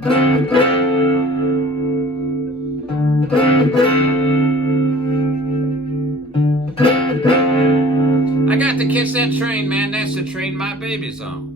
I got to kiss that train, man. That's the train my baby's on.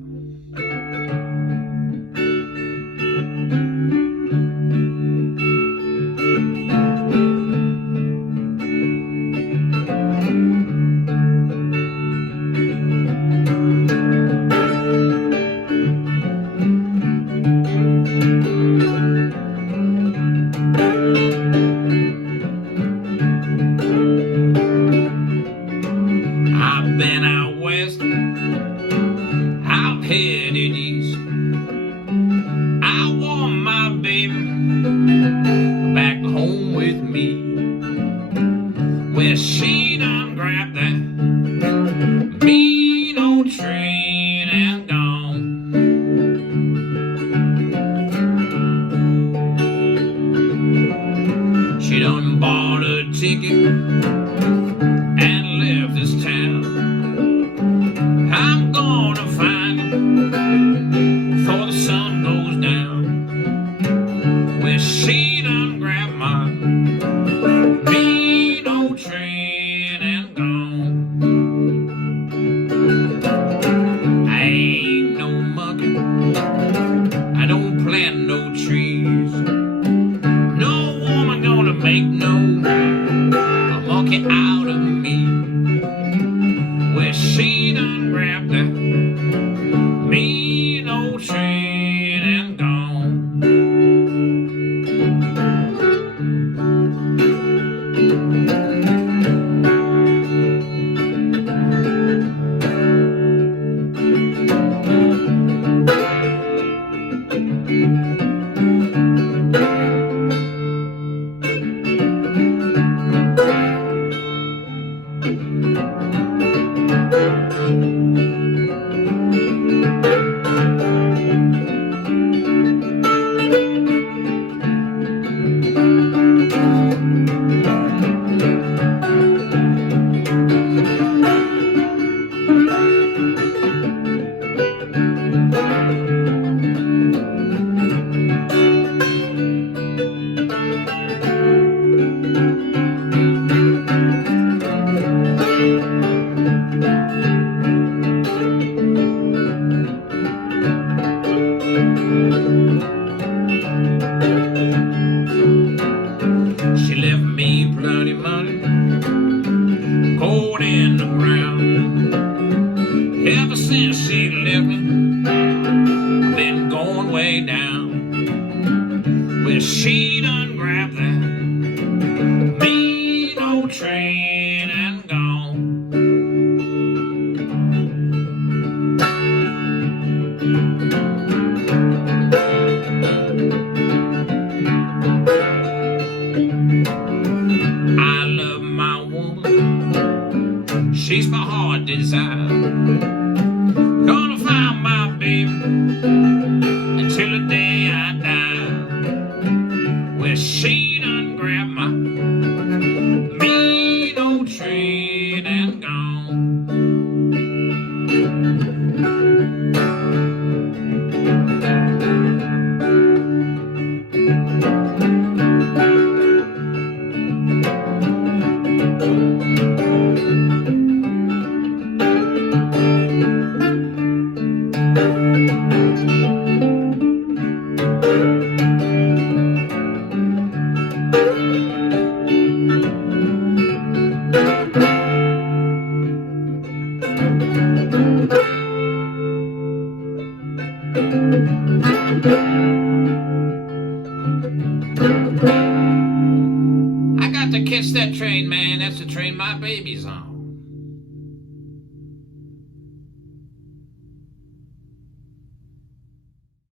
I've been out west, I've headed east. I want my baby back home with me. Well, she done grabbed that mean old train and gone. She done bought a ticket and left this town. I'm gonna find him before the sun goes down. Well, she done grabbed my mean old train and gone. I ain't no monkey, I don't plant no trees. No woman gonna make no a monkey out of me. Well, she done grabbed that mean old train and gone. She left me plenty money, gold in the ground. Ever since she left me, I've been going way down. Well, she done grabbed that mean old train and gone. I love my woman, she's my heart desire. Gonna find my baby until the day I die. Well, she done grabbed my mean old train and gone. I got to catch that train, man. That's the train my baby's on.